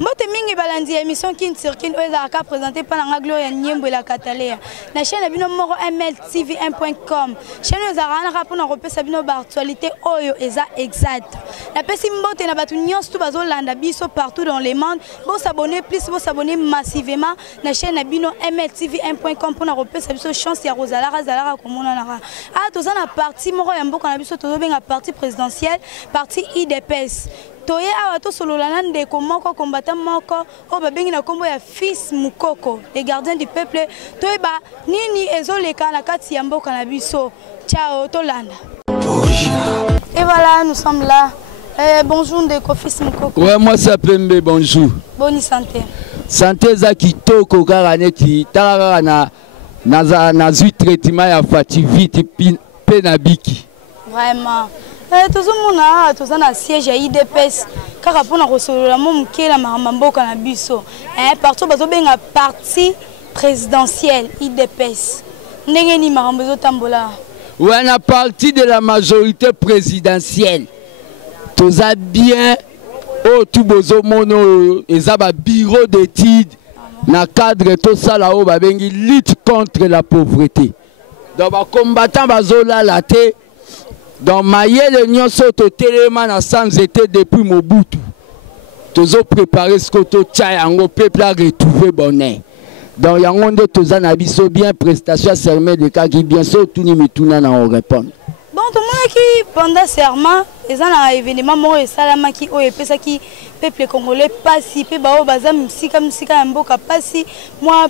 Mbote mingi balandi émission Kin sur Kin Oezaka présenté par la Gloria Niembo la Cataléa. La chaîne Abino Moro MLTV1.com. Chaîne Oezaka na rapona repesa bino ba actualité oyo eza exact. La pesi mbote na batu nyonso to bazolanda biso partout dans le monde. Bon s'abonner plus, bon s'abonner massivement na chaîne Abino MLTV1.com pour na repesa biso chance ya Rosalara Zalara komona na. Ah tozana parti moko ya mboka na biso tozo benga parti présidentielle, parti IDPS. Toye awa to sololana ndeko moko combattant moko o babengi na kombo ya fils Mukoko les gardiens du peuple toye ba nini ezoleka na kati ya mboka na biso. Ciao tolanda. Et voilà, nous sommes là. Bonjour ndeko fils Mukoko. Ouais, moi ça Pembe, bonjour. Bonne santé. Santé za kitoko kaka neti taka na zui traitement ya fati vite pe na biki. Vraiment. Tout le monde a un siège à IDPS. Car après, on a reçu la même qui est la Maramboka na biso. Partout, on a un parti présidentiel IDPS. N'engeni Marambozo Tambola. Oui, on a parti de la majorité présidentielle. Tout a bien. Oh, tout bozo mono. Ils ont un bureau d'études. Dans le cadre tout ça là-haut, ils lutte contre la pauvreté. Donc, les combattants bazola la tête. Dans Maïel, nous sommes tellement sans été depuis Mobutu. Nous avons préparé ce que le peuple a retrouvé bonheur. Donc, il y a un peu bien prestation serment de cas qui bien sûr tout le monde répond. Bon, tout le monde qui pendant serment, ils ont un événement mort et salama qui est ça qui peuple congolais pas si peu bao bazam si comme si quand mboka pas si moi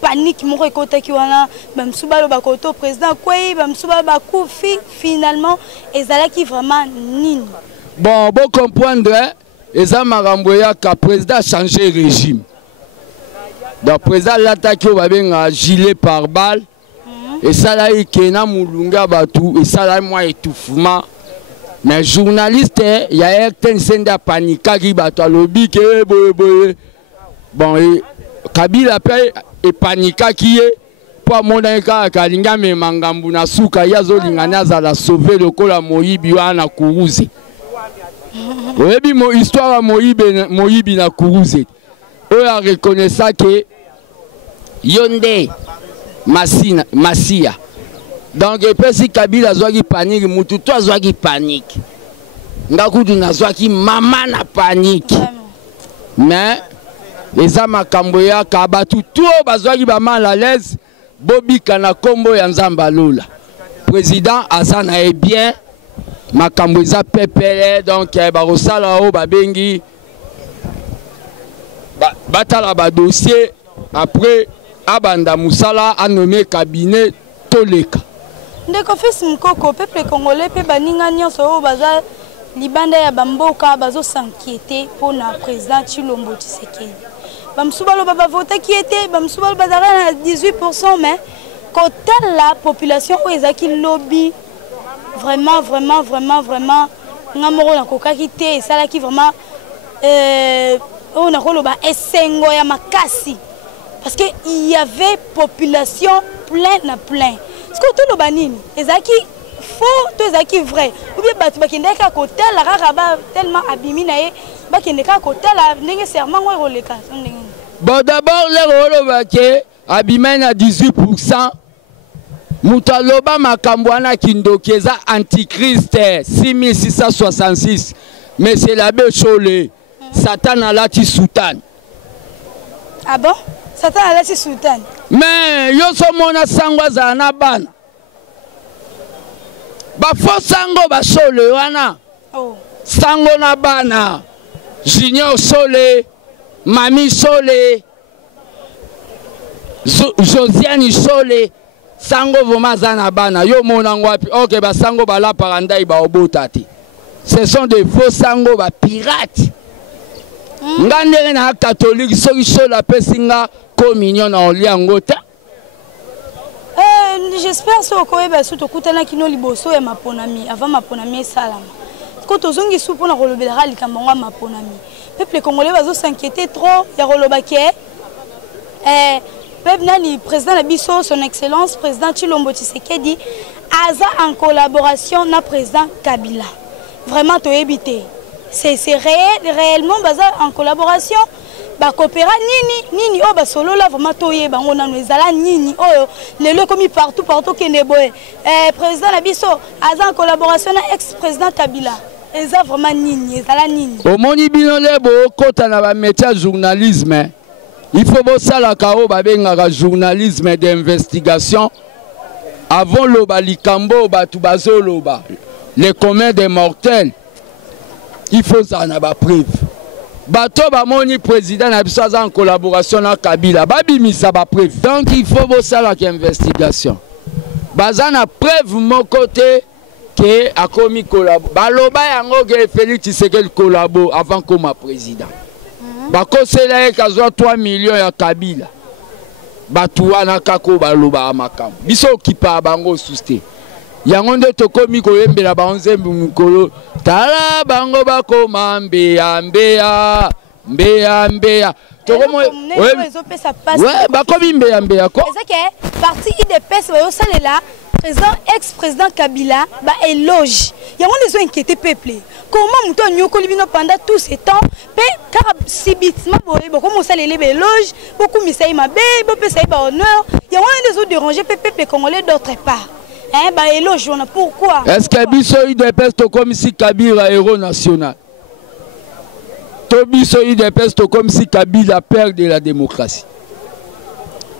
panique mon récolté qui wana même soubalo bakoto président quoi même soubalo bakufi finalement et ça là qui vraiment nini bon comprendre et ça maramboya que président changer régime donc président l'attaque va bien gilet par balle et ça là il kena mulunga batu et ça là moi étouffement mais journaliste il y a un senda panique qui batu lobby que bon Kabila paye et panika qui est pour mon cas kalinga me mangambu na suka yazo lingana za la sauver le kola moyibi wana kuruze. Oyebi mo histoire moyibi na kuruze. On a reconnu ça que yonde Masia. Donc et puis si Kabila zoaki panique mutu toi zoaki panique. Ngakudu na zoaki mama na panique. Mais les amakamboya kabatu tout bazwaki ba mal à l'aise bobi kana kombo ya nzamba lula président Azana est bien makamboza pepele donc ba rosala o babengi batala ba dossier après abanda musala a nommé cabinet toleka ndeko fils Mukoko peuple congolais pe baninga nyonso o baza libanda ya bamboka bazo s'inquiéter pour na président Tshilombo Tshisekedi. Bamsoubalo baba voté qui était Bamsoubalo bazara à 18% mais quand la population qui lobby vraiment ngamoro na koka kité ça là qui vraiment on a koloba esengo ya makasi parce que il y avait population plein ce que tout le banini ezaki faux tout ezaki vrai ou bien batu bakendeka côté la raba tellement abimi na ye bakendeka côté la ndenge serment ngwe roleka ndenge. Bon d'abord les rolo ke abimi na 18%. Mutaloba makambwana kindokeza antichrist 6666 mais c'est l'abbé Cholé Satan a lati sultan. Ah bon? Satan a lati sultan. Mais yo so mona sangwa za na bana. Ba fo sango ba Cholé wana. Oh. Sango na bana. Junior Cholé, Mami Cholé, Josiane Cholé. Sango vomazana bana yo monango wapi OK ba sango bala parandai ba obotati ce sont des faux sango ba pirates ngandere na catholique soki la pesinga communion na oliango ta j'espère so ko eba so to kutana kino liboso ya maponami avant maponami salama ko to zongi su pona ko lobela likambo nga maponami peuple congolais bazo s'inquiéter trop ya ko lobake le président Nabiso, son excellence, président Chilombo Tshisekedi, Aza en collaboration avec le président Kabila. Vraiment, tu évité. C'est réellement basé en collaboration. Ba coopéra nini oh ba solo là vraiment toye ba on a nous ala nini oh les le commis partout que ne boy président Nabiso Aza en collaboration avec ex-président Kabila. Eza vraiment nini ala nini. Au moni bino lebo kota na ba métier journalisme. Il faut bosser la kao babenga journalisme d'investigation avant loba likambo batu bazo loba les communs des mortels. Il faut ça na ba preuve. Bato ba moni président na biso en collaboration na Kabila babimisa ba preuve. Donc il faut bosser la investigation. Bazana preuve mon côté que a commis collabo. Baloba yango ke Félix Tshisekedi collabo avant comme président. Bakosela e kazwa 3 millions ya Kabila. Batuwa na kako baloba amakam. Biso kipa bango suste. Yango nde tokomi koyembela ba nzembe mukolo. Tala bango bakoma mbeya. Ouais, bakomi mbeya ko. C'est que parti IDPS ba yosalela président ex-président Kabila ba éloge. Yango les ont inquiété peuple. Comment muto nyoko libino pendant tout ce temps pe car subitement beaucoup mosalele ba éloge, beaucoup misai mabe, beaucoup sai ba honneur. Yango les ont dérangé peuple congolais d'autre part. Hein ba éloge on a pourquoi? Est-ce que biso IDPS to comme si Kabila héros national? To biso IDPS to comme si Kabila père de la démocratie.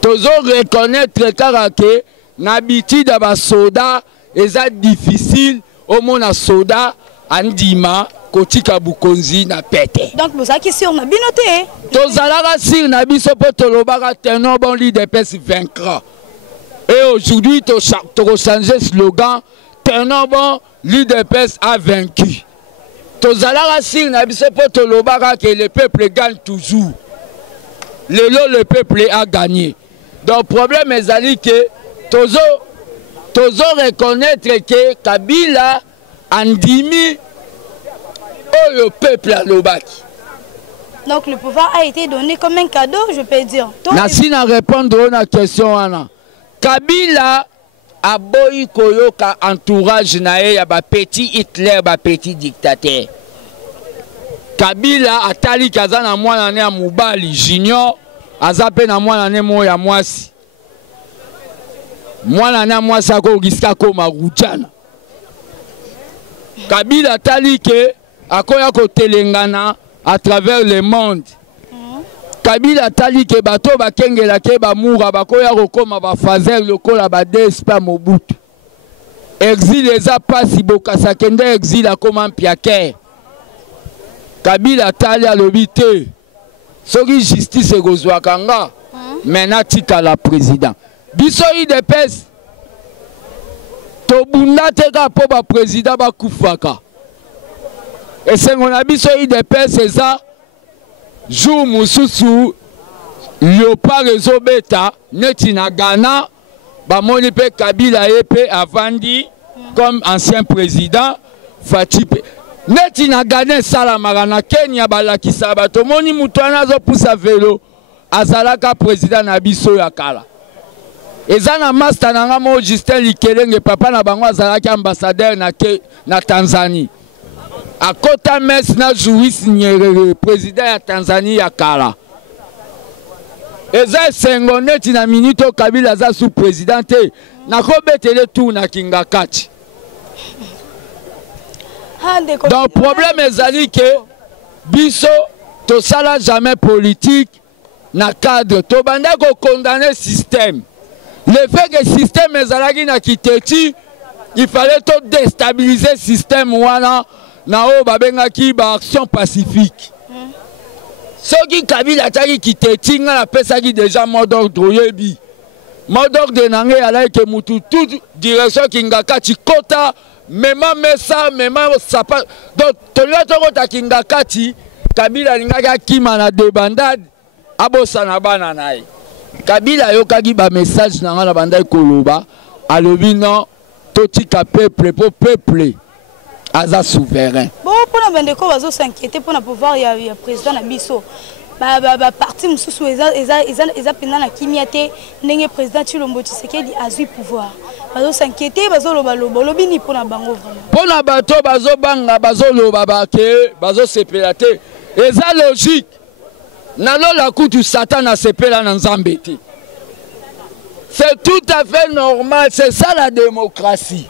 Tozo reconnaître que n'habitude à ba soda eza difficile au mona soda andima kotika bukonzi na pete. Donc vous avez sur na binoté. Tozalaka sur na biso po tolobaka tenor bon l'IDPS vaincra. Et aujourd'hui to changer slogan tenor bon l'IDPS a vaincu. Tozalaka sur na biso po tolobaka que le peuple gagne toujours. Le peuple a gagné. Donc le problème est que tozo reconnaître que Kabila andimi le peuple a lobaki. Donc le pouvoir a été donné comme un cadeau, je peux dire. Nasi na répondre à la question ana. Kabila a boyi koyoka entourage nae ya ba petit Hitler ba petit dictateur. Kabila atali kazana mwana ne ya mubali junior azape na mwana ne mo ya mwasi. Mwana na mwasi ako giska ko marujana. Kabila atali ke akoya ko telengana à travers le monde. Kabila atali ke bato bakengela ke ba mura bakoya ko koma ba fazer lokola ba despa Mobutu. Exil eza pasi bokasa kende exil akoma mpiake. Kabila atali alobite soki justice ekozwaka nga mena tika la président. Biso IDPS tobunda teka po ba président bakufaka. Et c'est mon biso IDPS eza jour mususu Léopard ezobeta neti na Ghana bamoni pe Kabila yepe avandi comme ancien président Fatipe neti na Ghana salamaka na Kenya balakisa bato moni mutu wana azopusa velo azalaka président na biso ya kala. Eza na master nanga mo Justin Likelenge papa na bango azalaki ambassadeur na Tanzanie. A kota mes na Juice Nyerere président ya Tanzanie ya kala. Eza sengo neti na minito Kabila za sous présidente na kobetele tout na Kingakati. Donc problème ezali que biso to sala jamais politique na cadre to banda ko condamner système. Le fait que le système ezalaki na kiteti, il fallait tout déstabiliser le système wana na o babengaki ba action pacifique. Ce qui Kabila ataki kiteti nga na pesaki déjà mot d'ordre yebi. Mot d'ordre nange ala ke mutu toute direction Kingakati kota mema mesa mema sapa. Donc tola to kota Kingakati Kabila lingaka kima na débandade abosa na bana nae. Kabila yokaki ba message na la banda koloba alobi non totika peuple pour peuple aza souverain. Bon pour na bande ko bazo s'inquiéter pour na pouvoir ya président na biso. parti mususu eza pena na kimia te ndenge président Tshilombo Tshisekedi azui pouvoir bazo s'inquiéter bazo loba lobi ni pona bango vraiment pona bato bazo banga bazo loba bake bazo sepela te eza logique na lola kutu Satan a sepela na Nzambe te. C'est tout à fait normal, c'est ça la démocratie.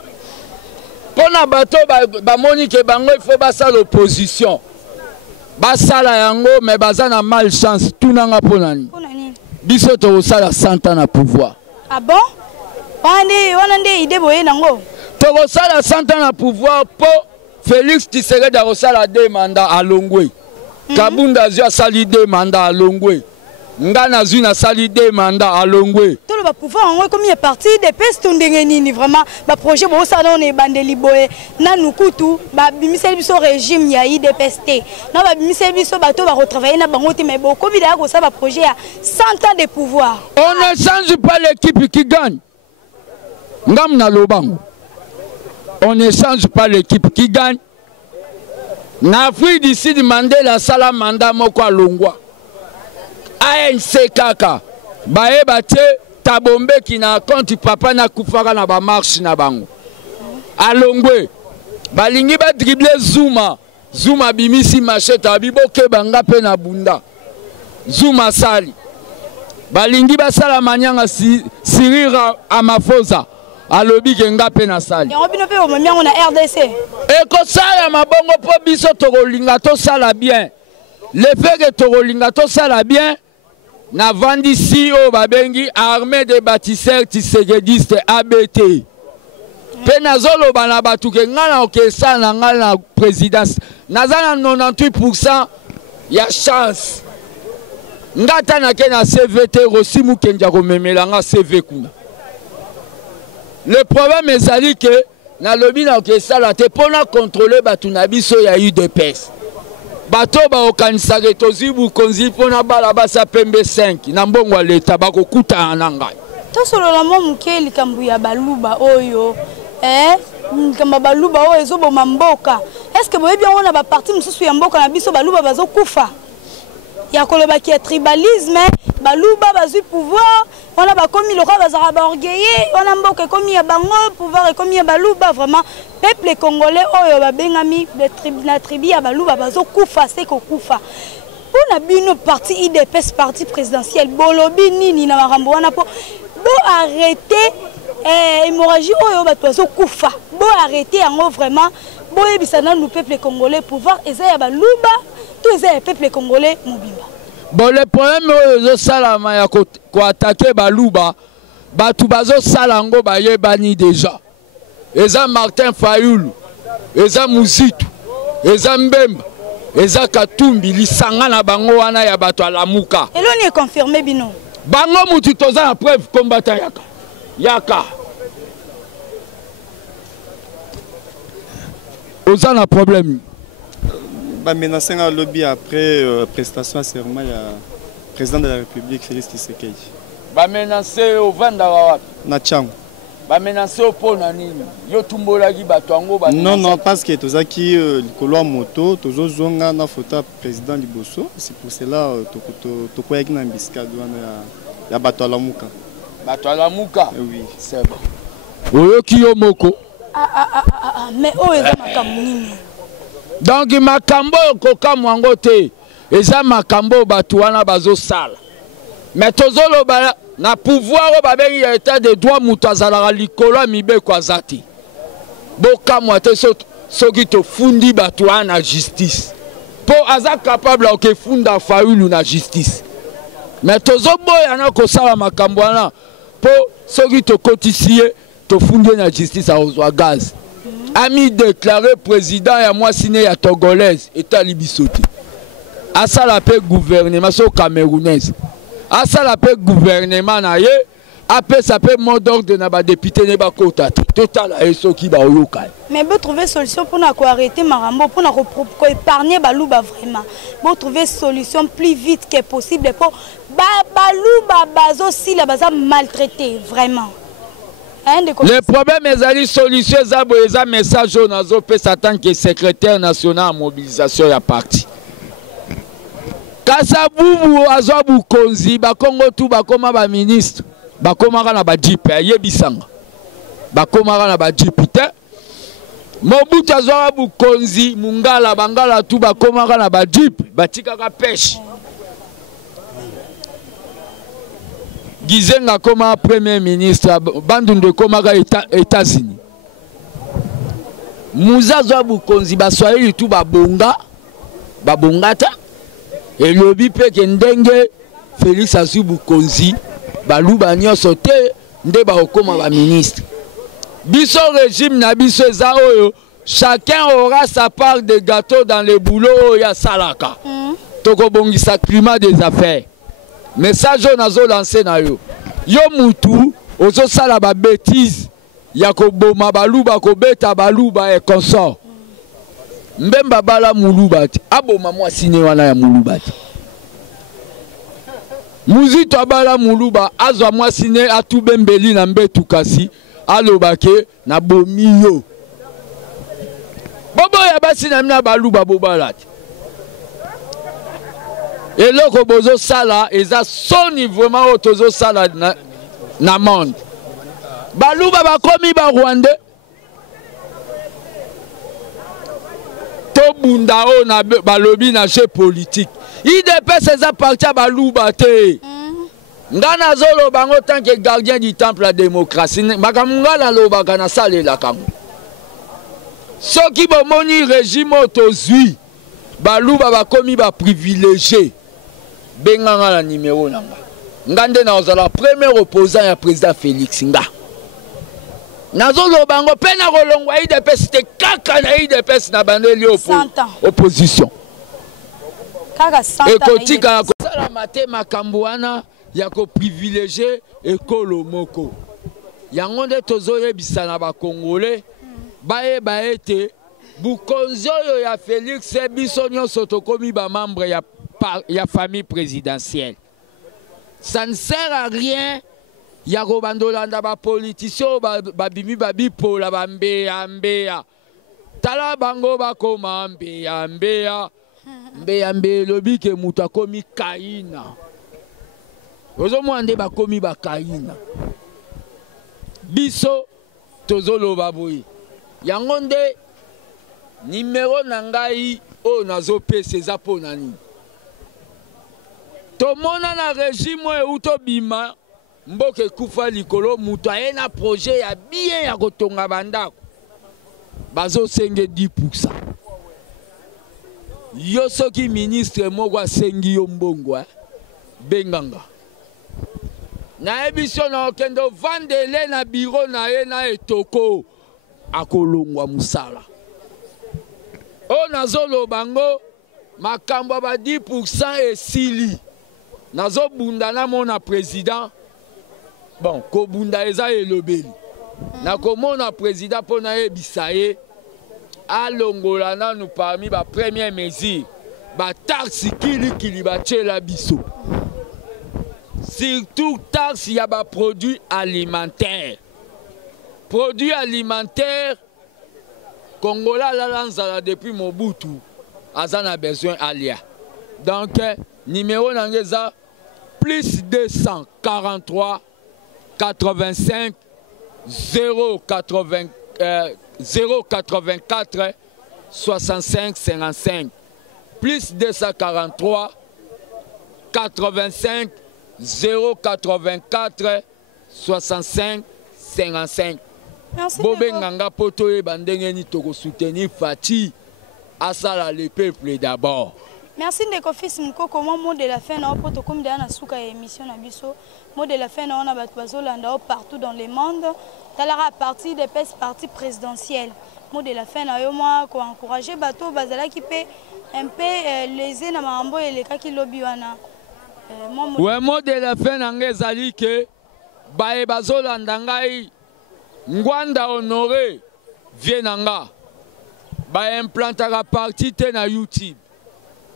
Pona bato ba moni ke bango il faut basa l'opposition. Basala yango mais bazana malchance tout nanga ponani. Biso to sala 100 ans na pouvoir. Ah bon? Wana nde idée boye nango. To sala 100 ans na pouvoir po Félix Tshisekedi a sala 2 mandats à Longwe. Kabunda zia sali 2 mandats à Longwe. Ngana zuna sali 2 mandats à Longwe. Tout le pouvoir en comme il est parti des pestes ndengeni vraiment ba projet bo ça on est bandeli boye na nukutu ba bimisel biso régime ya IDPST. Na ba bimisel biso bato ba retravailler na bango te mais beaucoup bidaya ko ça ba projet à 100 ans de pouvoir. On ne change pas l'équipe qui gagne. Ngam na lobango. On ne change pas l'équipe qui gagne. Na Afrique du Sud Mandela sala mandat moko alongwa. ANC kaka bae bate tabombe ki na compte papa na kufaka na ba marche na bango alongwe balingi ba dribble Zuma bimisi machete abiboke banga pe na bunda Zuma sali balingi ba sala manyanga Cyril Ramaphosa alobi kenga pe na sali ya obino pe o mamiango na RDC e ko sala mabongo po biso to kolinga to sala bien le fait que to kolinga to sala bien na vandi si o babengi armée de bâtisseurs tshisekidistes ABT. Pe nazolo bana batuke ngana okesa na ngana présidence. Nazana 98% ya chance. Ngata na ke na CVT rosimu kenja ko memela nga CV kuna. Le problème ezali que na lobi na okesa la te pona contrôler batu na biso ya UDPS. Bato ba okanisa tozibu konzi pona bala basa pembe 5 na mbongo wa leta bako kuta na ngai to solo la mo muke likambu ya baluba oyo kamba baluba oyo ezo boma mboka est-ce que boye bien on ba parti mususu ya mboka na biso baluba bazo kufa ya koloba ki tribalisme baluba bazui pouvoir on a ba komi lokwa bazara ba orgueillé on a mboka komi ya bango pouvoir komi ya baluba vraiment peuple congolais oyo babengami la tribu ya baluba bazo kufa c'est ko kufa pona bino parti IDPS parti présidentiel bolobi nini na makambo wana po bo arrêter hémorragie oyo bato bazo kufa bo arrêter yango vraiment bo yebisana nous peuple congolais pouvoir eza ya baluba tout eza ya peuple congolais mobimba. Bon le problème oyo salama ya ko attaquer baluba batu bazo salango bayebani déjà. Eza Martin Fayulu, eza Muzitu, eza Mbemba, eza Katumbi lisanga na bango wana ya bato alamuka. Eloni est confirmé bino. Bango mutu toza na preuve combattant yaka. Oza na problème. Ba menacé na lobby après prestation à serment ya président de la République Félix Tshisekedi. Ba menacé au vanda wapi? Na Tchango. Ba menacé au pona nini? Yo tumbolaki bato ngo ba. Non parce que tozaki likolo moto tozo zonga na photo président Liboso, c'est pour cela to koyaki na mbisika wana ya bato alamuka. Bato alamuka? Oui, c'est bon. Oyoki yo moko. Mais o eza makambo nini? Donc makambo koka mwango te eza makambo bato wana bazo sala. Mais tozolo ba na pouvoir ba bengi ya état de droit mutu azalaka likolo ya mibeko azati. Boka mwate soki to fundi bato wana justice. Po aza capable de funda Fayulu na justice. Mais tozoboya na ko sala makambo wana po soki to kotisie to fundi na justice a ozwa gaz. Ami déclaré président ya moi signé ya togolaise état libisoté. Asala pe gouvernement so camerounaise. Asala pe gouvernement na ye apé ça peut mot d'ordre na ba député ne ba kota total a soki ba oyoka. Mais vous trouver solution pour na ko arrêter marambo pour na ko épargner baluba vraiment. Vous trouver solution plus vite que possible pour baluba bazo si la baza maltraité vraiment. Le problème est la solution est un message au Nazo P. Satan qui est secrétaire national en mobilisation à parti. Kasa bubu azwa bukonzi bakongo tu bakoma ba ministre bakoma kana ba JP yebisanga bakoma kana ba JP te Mobutu azwa bukonzi mungala bangala tu bakoma kana ba JP batika ka pêche Gizenga koma premier ministre bandunde koma ka États-Unis Muzazo bukonzi baswahili tu babonga babongata et lobi pe kendenge Félix asu bukonzi baluba nyonso te nde ba okoma ba ministre biso régime na biso eza oyo chacun aura sa part de gâteau dans le boulot ya salaka toko bongisa climat des affaires message on azo lancer na yo mutu ozo sala ba bêtise ya ko boma baluba ko beta baluba et consort mbemba bala mulubati aboma mwasine wana ya mulubati muzito abala muluba azwa mwasine atubembeli na mbetu kasi alobake na bomiyo bobo ya basi na mina baluba bobalati eloko bozo sala eza soni vraiment otozo sala na monde baluba bakomi ba Rwandais to bunda o na balobi na jeu politique IDPS eza parti à baluba te ngana zolo bango tant que gardien du temple de la démocratie makamungala lobaka na salela kango soki bomoni régime otozui baluba bakomi ba privilégié benganga na numéro nanga ngande na ozala premier opposant ya président Félix nga nazolo bango pena kolongwa IDPS te kaka na IDPS na bandeli opposition kaka 100 ans ekotika kosala mate makambo wana ya ko privilégier ekolo moko yango nde tozoyebisa na bakongolais bayeba ete bukonzi oyo ya Félix biso nyonso tokomi ba membre ya famille présidentielle. Ça ne sert à rien ya ko bandolanda ba politicien babimi babipola bambeya tala bango bakoma mbeya lobi ke mutu akomi kaina ozo mwande bakomi bakaina biso tozoloba boye yango nde numéro na ngai o nazopesa eza mpona nini tomona na régime oyo utobima mboka ekufa likolo mutu aye na projet ya bien ya kotonga bandako bazosenge 10%. Yo soki ministre moko asengi yo mbongo benganga na ebiso na okendo vandele na bureau na ye na etoko akolongwa musala o nazolo bango makambo ba 10% esili nazo bunda na mona président bon ko bunda eza elobeli na komona président pona ebisaye alongola nanu parmi ba première mesure ba taxe kili ba tchela biso surtout taxe ya ba produits alimentaires Congola la lanzala depuis Mobutu azana besoin alia donc numéro nangeza plus 243 85 084 65 55 plus 243 85 084 65 55. Bobe nganga poto e bandenge ni toko soutenir Fati asala le peuple d'abord. Merci Ndeko Fils Mukoko mot de la fin na poto comme na suka émission na biso mot de la fin na ona bato bazolanda partout dans le monde talara parti des partis présidentiels mot de la fin na yo moi ko encourager bato bazala ki pe un peu lésé na mambo eleka ki lobby wana ouais mot de la fin na ngezali ke bae bazolanda ngai Ngwanda Honoré Vienanga ba implantera parti te na YouTube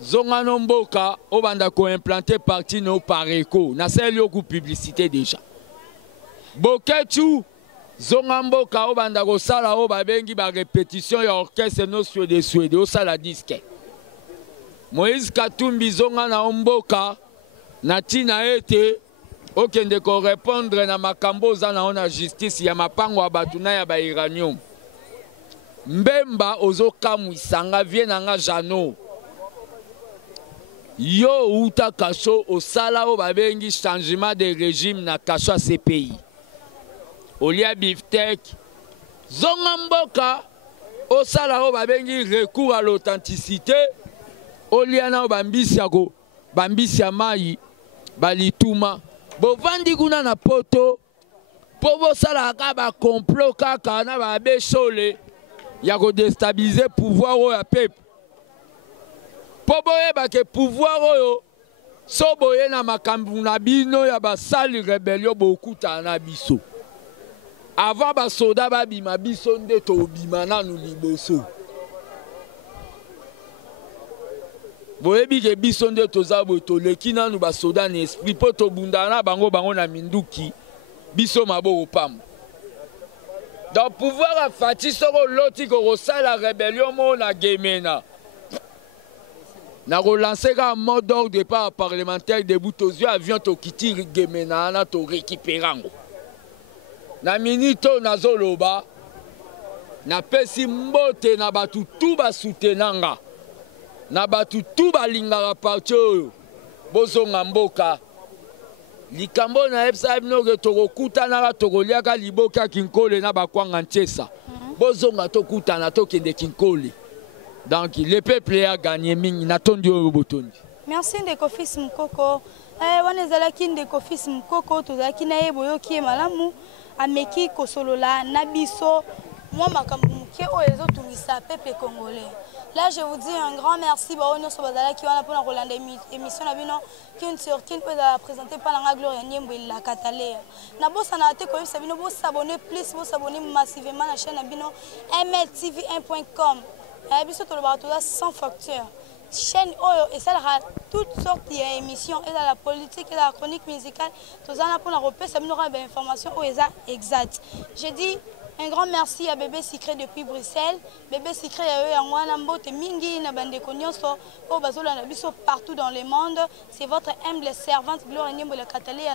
zonga nomboka obanda ko implanter parti no pareko na seli oku publicité déjà boketu zonga mboka obanda ko sala o ba bengi ba répétition ya orchestre no Suède o sala disque Moïse Katumbi zonga na omboka na tina ete okende ko répondre na makambo za na ona justice ya mapango ya batuna ya ba uranium. Mbemba ozokamwisanga vie nanga jano. Yo uta kasho osala o babengi changement de régime na kasho a CPI. Olia Biftek zonga mboka osala o babengi recours à l'authenticité. Olia na bambisi yako bambisi ya mai balituma bovandi kuna na poto po bosala ka ba complot kaka na ba besole ya ko déstabiliser pouvoir o ya peuple po boyeba ke pouvoir oyo so boye na makambu na bino ya basali rebellion bokuta na biso avant ba soda ba bima biso nde to bima nanu liboso. Boyebi ke biso nde toza boye toleki nanu basoda na esprit po tobundana bango na minduki biso maboko pamba. Dans pouvoir a fati soko loti ko la rébellion mo na Gemena. Na relancer un mot d'ordre départ parlementaire debout aux yeux avion to kiti Gemena na to récupérango. Na minito na zoloba na pesi mbote na batu tout ba soutenanga. Na batu tout balingaka parti oyo bozonga mboka likambo na epsa bino ke tokokutanaka tokoliaka liboka kinkole na bakwanga ntiesa bozonga tokutana tokende kinkole. Donc le peuple a gagné mingi natondi oyo botondi. Merci ndeko fils mukoko. Wana ezalaki ndeko fils mukoko tozalaki na ye boyoki malamu ameki kosolola na biso moi makambo muke oyo ezotungisa peuple congolais. Là, je vous dis un grand merci pour la émission qui est présentée par la Gloria Niembo et la Cataléa. Vous s'abonner plus, vous s'abonner massivement à la chaîne mltv1.com. Sans facture. Chaîne Oyo et ça aura toutes sortes d'émissions et dans la politique et dans la chronique musicale. Tout ça pour la repère, ça nous aura des informations exactes. Je dis un grand merci à Bébé Secret depuis Bruxelles. Bébé Secret partout dans le monde. C'est votre humble servante Gloria Niembo la Cataléa.